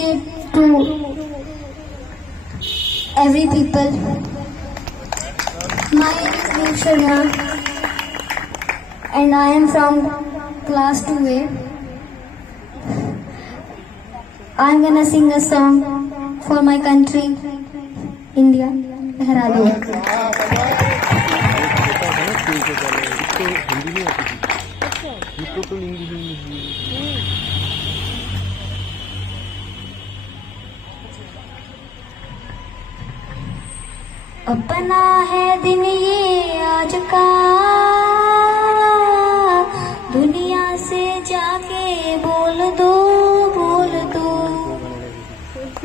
dedicate to every people. My name is Dev Sharma and I am from class 2A. I am gonna sing a song for my country, India. लहरा दो। अपना है दिन ये आज का, दुनिया से जाके बोल दो, बोल दो।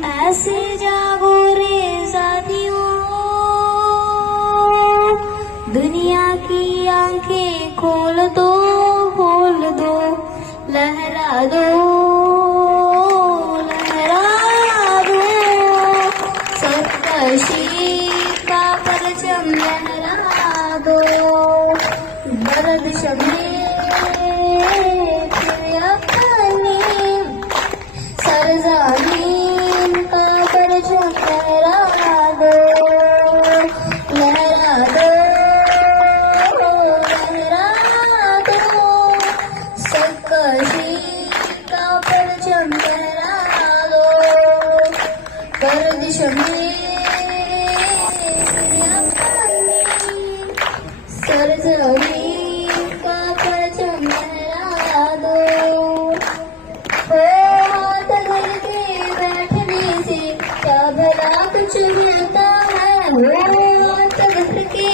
ऐसे जागो रे साथियों, दुनिया की आंखें खोल दो, खोल दो। लहरा दो, लहरा दो, सरकशी का परचम लहरा दो। दर्द शमे अपनी सरजमीन का परचम लहरा दो, लहरा दो, लहरा दो। सरकशी का परचम लहरा दो। दर्द शमे सरजमीन का परचम लहरा दो। हाथ धर के बैठने से क्या भला कुछ मिलता है, हाथ धर के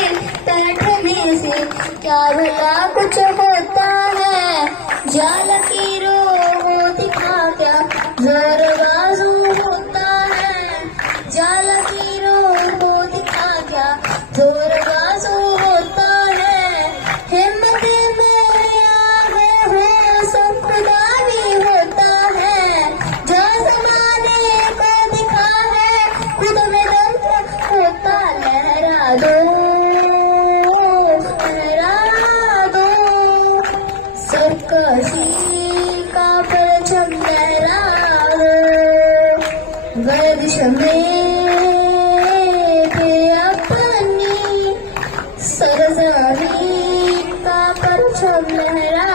बैठने से क्या भला कुछ होता है। जाल की रो वो दिखा क्या जोर बाजू होता है, जाल की रो वो दिखा क्या जोर बाजू होता है। हिम्मत में आगे है सब खुदा भी होता है, जो जमाने को दिखा है खुद में दम होता। लहरा दो, लहरा दो, सरकशी का परचम लहरा दो। गर्दिश में अपनी सरजमीन का परचम लहरा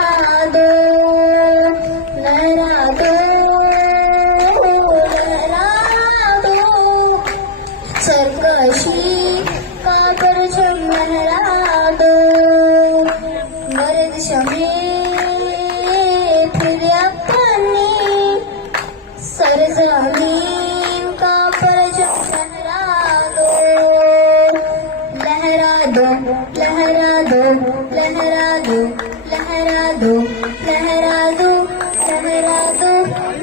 दो, लहरा दो, लहरा दो। सरकशी का परचम लहरा दो। गर्दिश में फिर अपनी सरजमीन का परचम लहरा दो। लहरा दो, लहरा दो, लहरा दो, लहरा दो, लहरा दो, लहरा दो,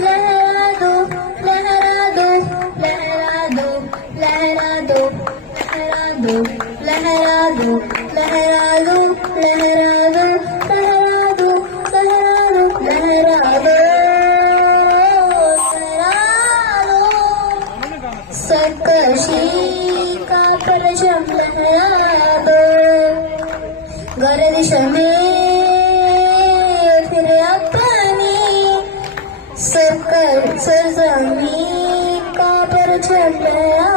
लहरा दो, लहरा दो, लहरा दो, लहरा दो, लहरा दो, लहरा दो, लहरा दो, लहरा दो, लहरा दो, लहरा दो, लहरा दो, लहरा दो। सरकशी का परचम लहरा दो। गर्दिश में फिर अपनी सरजमीन का परचम लहरा